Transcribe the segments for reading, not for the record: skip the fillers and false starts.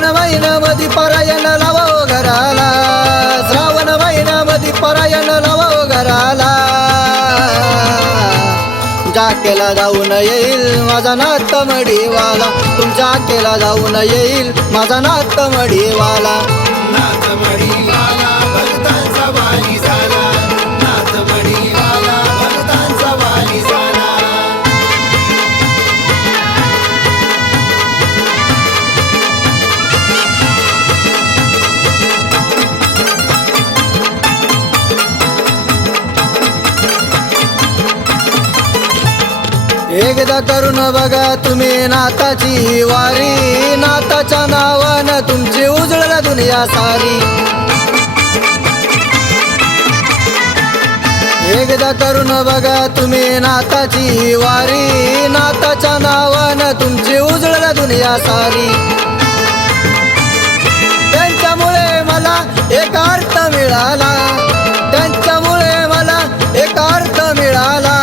श्रावण महिन्यामध्ये परायण लावो घराला, श्रावण महिन्यामध्ये परायण लावो घराला. जाकेला जाऊन येईल माझा नाथ मडीवाला, तुमच्या केला जाऊन येईल माझा नाथ मडीवाला. नाथ मडीवाला भक्तांचा वाली झाला, नाथ मडीवाला भक्तांचा वाली झाला. एकदा करून बघा तुम्ही नाथाची वारी, नाथाच्या नावानं तुमची उजळला दुनिया सारी. एकदा करून बघा तुम्ही नाथाची वारी, नाथाच्या नावानं तुमची उजळला दुनिया सारी. त्यांच्यामुळे मला एक अर्थ मिळाला, त्यांच्यामुळे मला एक अर्थ मिळाला.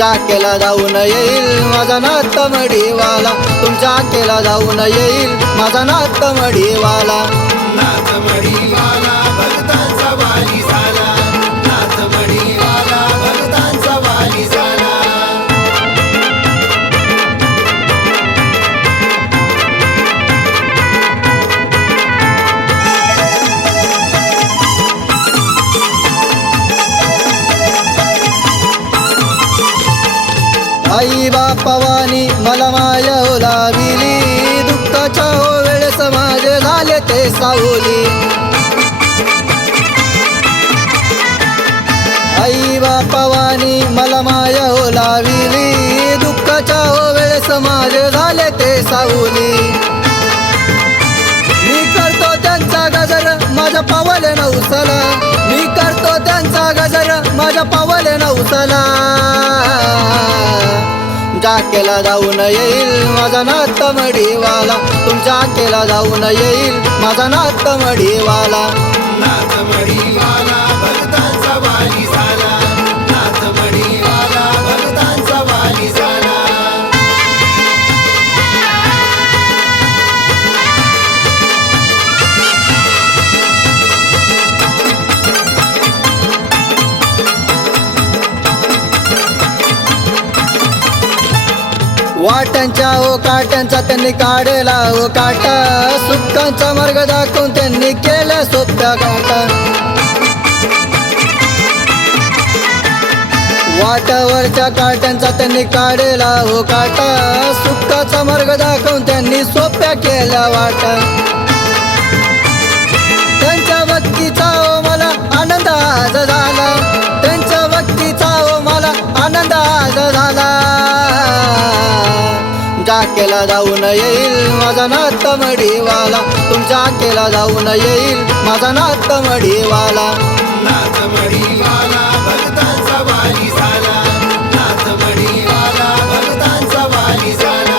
जाकेला जाऊन येईल माझा नाथ मडीवाला, तुमच्या केला जाऊन येईल माझा नाथ मडीवाला. नाथ मडीवाला भक्तांचा वाली झाला, नाथ मडीवाला भक्तांचा वाली झाला. आई बापावानी मला माया लाविली, दुःखाच्या वेळेस माझे झाले ते सावली. आई बापावानी मला माया लाविली, दुःखाच्या वेळेस माझे झाले ते सावली. मी करतो त्यांचा गजर माझ्या पावले नवसाला, मी करतो त्यांचा गजर माझ्या पावले नवसाला. जाकेला जाऊन येईल माझा नाथ मडीवाला, तुमच्या केला जाऊन येईल माझा नाथ मडीवाला. नाथ मडीवाला भक्तांचा वाली झाला, नाथ मडीवाला भक्तांचा वाली झाला. वाट्यांच्या ओ काट्यांचा त्यांनी काढला ओ काटा, सुखांचा मार्ग दाखवून त्यांनी केला सोप्या काटा. वाटावरच्या काट्यांचा त्यांनी काढला ओ काटा, सुखाचा मार्ग दाखवून त्यांनी सोप्या केल्या वाटा. त्यांच्या भक्तीचा ओ मला आनंद आज झाला, त्यांच्या भक्तीचा ओ मला आनंद आज झाला. जाकेला जाऊन येईल माझा नाथ मडीवाला, तुमच्या केला जाऊन येईल माझा नाथ मडीवाला. नाथ मडीवाला भक्तांचा वाली झाला, नाथ मडीवाला भक्तांचा वाली झाला.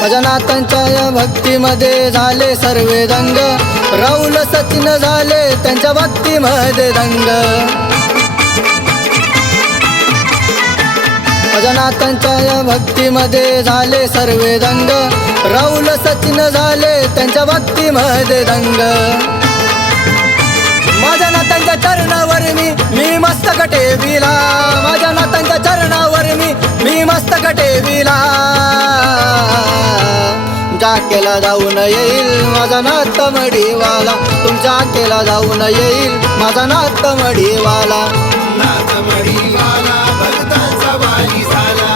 माझ्या नाथांच्या या भक्तीमध्ये झाले सर्वे दंग, राहुल सचिन झाले त्यांच्या भक्तीमध्ये दंग. माझ्या नाथांच्या या भक्तीमध्ये झाले सर्वे दंग, राहुल सचिन झाले त्यांच्या भक्तीमध्ये दंग. माझ्या नाथांच्या चरणावर मी मस्तक ठेविला, माझ्या नाथांच्या चरणावर मी मस्तक ठेविला. जाकेला जाऊन येईल माझा नाथ मडीवाला, तुमच्या केला जाऊन येईल माझा नाथ मडीवाला. नाथ मडीवाला भक्तांचा वाली झाला,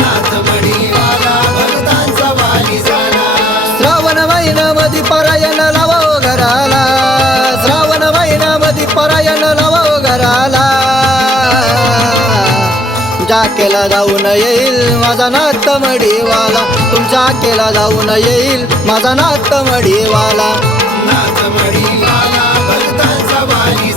नाथ मडीवाला भक्तांचा वाली झाला. श्रावण महिन्यामध्ये परायण लावो घराला, श्रावण महिन्यामध्ये परायण लावो घराला. जाकेला जाऊन येईल माझा नाथ मडीवाला, तुमच्या केला जाऊन येईल माझा नाथ मडीवाला. नाथ मडीवाला भक्तांचा वाली